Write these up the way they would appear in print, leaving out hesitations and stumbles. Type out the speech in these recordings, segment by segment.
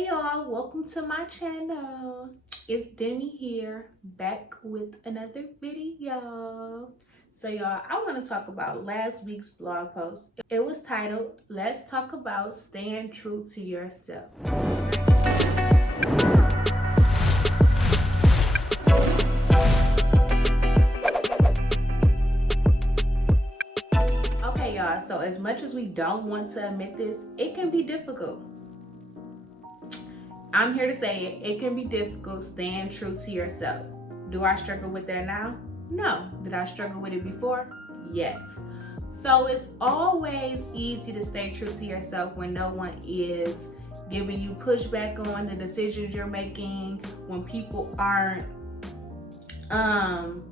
Hey y'all, welcome to my channel. It's Demi here, back with another video. So y'all, I want to talk about last week's blog post. It was titled, Let's Talk About Staying True to Yourself. Okay y'all, so as much as we don't want to admit this, it can be difficult. I'm here to say it can be difficult staying true to yourself. Do I struggle with that now? No. Did I struggle with it before? Yes. So it's always easy to stay true to yourself when no one is giving you pushback on the decisions you're making, when people aren't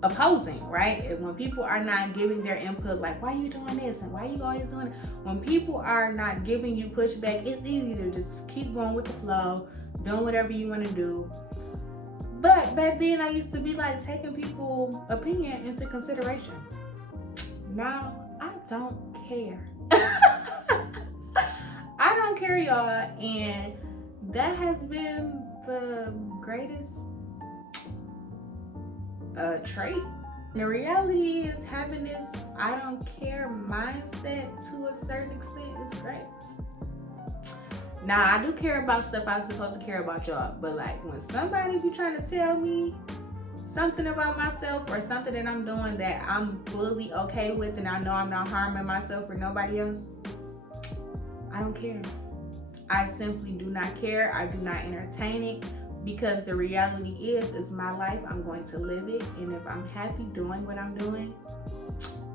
opposing, right? When people are not giving their input, like, why are you doing this and why are you always doing it? When people are not giving you pushback, it's easy to just keep going with the flow, doing whatever you want to do. But back then I used to be like taking people's opinion into consideration. Now I don't care. I don't care, y'all, and that has been the greatest trait. The reality is having this I don't care mindset to a certain extent is great. Now, I do care about stuff I'm supposed to care about, y'all, but like when somebody be trying to tell me something about myself or something that I'm doing that I'm fully okay with and I know I'm not harming myself or nobody else, I don't care. I simply do not care. I do not entertain it because the reality is my life. I'm going to live it, and if I'm happy doing what I'm doing,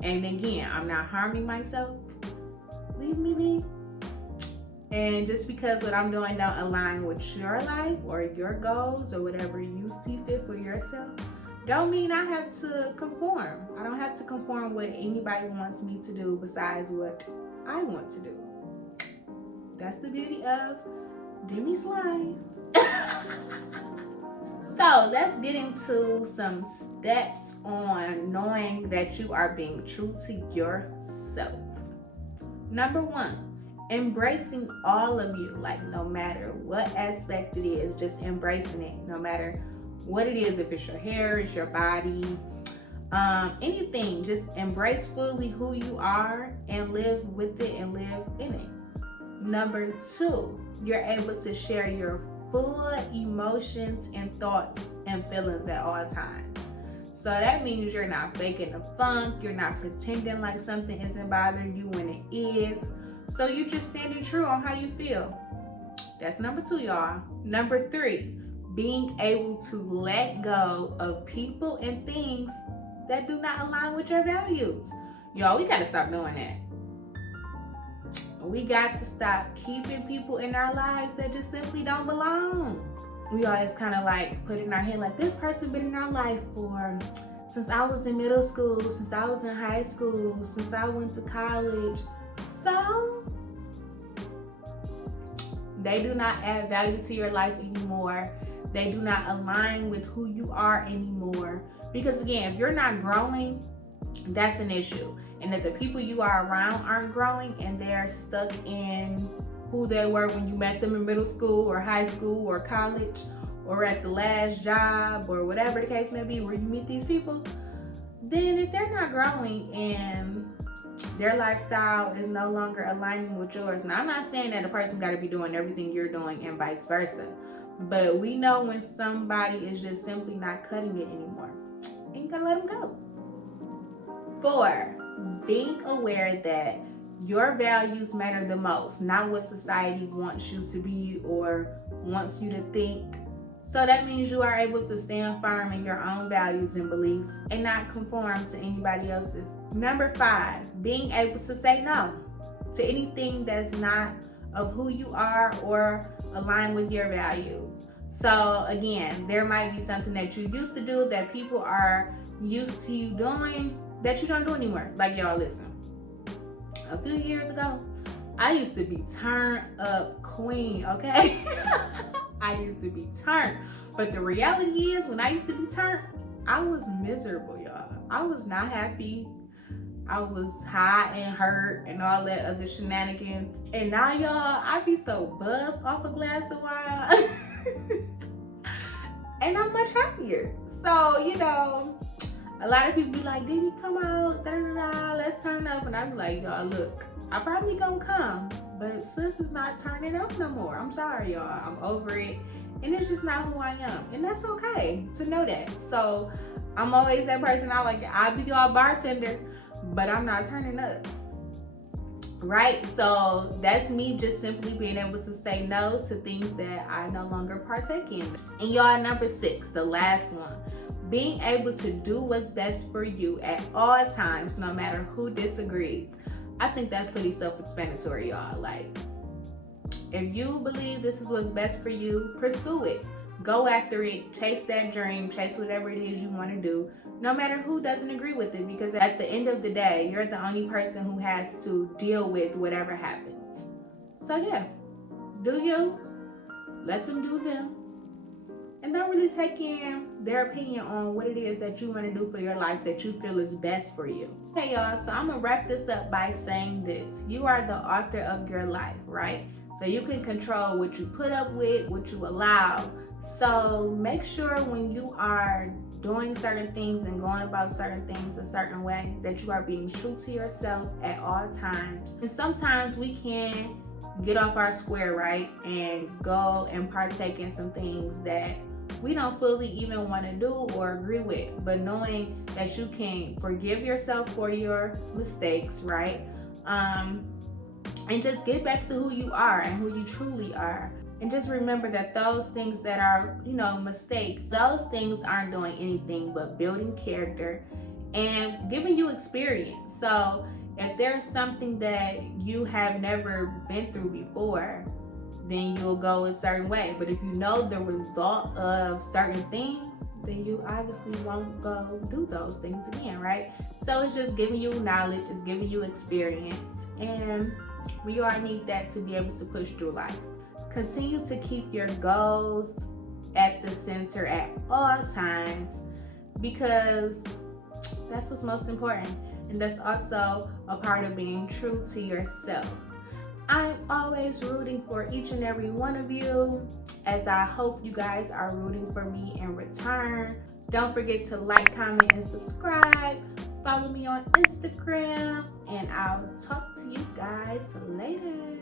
and again, I'm not harming myself, leave me be. And just because what I'm doing don't align with your life or your goals or whatever you see fit for yourself, don't mean I have to conform. I don't have to conform what anybody wants me to do besides what I want to do. That's the beauty of Demi's life. So let's get into some steps on knowing that you are being true to yourself. Number one, embracing all of you, like no matter what aspect it is, just embracing it, no matter what it is, if it's your hair, it's your body, anything, just embrace fully who you are and live with it and live in it. Number two, you're able to share your full emotions and thoughts and feelings at all times. So that means you're not faking the funk, you're not pretending like something isn't bothering you when it is. So you're just standing true on how you feel. That's number two, y'all. Number three, being able to let go of people and things that do not align with your values. Y'all, we gotta stop doing that. We got to stop keeping people in our lives that just simply don't belong. We always kind of like put in our head like, this person been in our life for since I was in middle school, since I was in high school, since I went to college. So they do not add value to your life anymore. They do not align with who you are anymore. Because again, if you're not growing, that's an issue. And if the people you are around aren't growing and they're stuck in who they were when you met them in middle school or high school or college or at the last job or whatever the case may be where you meet these people, then if they're not growing and their lifestyle is no longer aligning with yours. Now, I'm not saying that a person got to be doing everything you're doing and vice versa, but we know when somebody is just simply not cutting it anymore, and you gotta let them go. 4, being aware that your values matter the most, not what society wants you to be or wants you to think. So that means you are able to stand firm in your own values and beliefs and not conform to anybody else's. Number 5, being able to say no to anything that's not of who you are or align with your values. So again, there might be something that you used to do that people are used to you doing that you don't do anymore. Like, y'all, listen, a few years ago, I used to be turned up queen, okay? I used to be turned. But the reality is, when I used to be turned, I was miserable, y'all. I was not happy. I was high and hurt and all that other shenanigans. And now, y'all, I be so buzzed off a glass of wine. And I'm much happier. So, you know, a lot of people be like, "Did he come out? Da, da, da, let's turn up." And I be like, "Y'all, look, I probably gonna come, but sis is not turning up no more. I'm sorry, y'all. I'm over it. And it's just not who I am. And that's okay to know that." So I'm always that person. I'll be your bartender, but I'm not turning up. Right? So that's me just simply being able to say no to things that I no longer partake in. And y'all, number 6, the last one. Being able to do what's best for you at all times, no matter who disagrees. I think that's pretty self-explanatory, y'all. Like, if you believe this is what's best for you, pursue it. Go after it. Chase that dream. Chase whatever it is you want to do, no matter who doesn't agree with it. Because at the end of the day, you're the only person who has to deal with whatever happens. So yeah, do you. Let them do them. And don't really take in their opinion on what it is that you want to do for your life that you feel is best for you. Okay, y'all, so I'm going to wrap this up by saying this. You are the author of your life, right? So you can control what you put up with, what you allow. So make sure when you are doing certain things and going about certain things a certain way that you are being true to yourself at all times. And sometimes we can get off our square, right? And go and partake in some things that we don't fully even want to do or agree with, but knowing that you can forgive yourself for your mistakes, right? And just get back to who you are and who you truly are. And just remember that those things that are, mistakes, those things aren't doing anything but building character and giving you experience. So if there's something that you have never been through before, then you'll go a certain way. But if you know the result of certain things, then you obviously won't go do those things again, right? So it's just giving you knowledge, it's giving you experience, and we all need that to be able to push through life. Continue to keep your goals at the center at all times, because that's what's most important. And that's also a part of being true to yourself. I'm always rooting for each and every one of you, as I hope you guys are rooting for me in return. Don't forget to like, comment, and subscribe. Follow me on Instagram, and I'll talk to you guys later.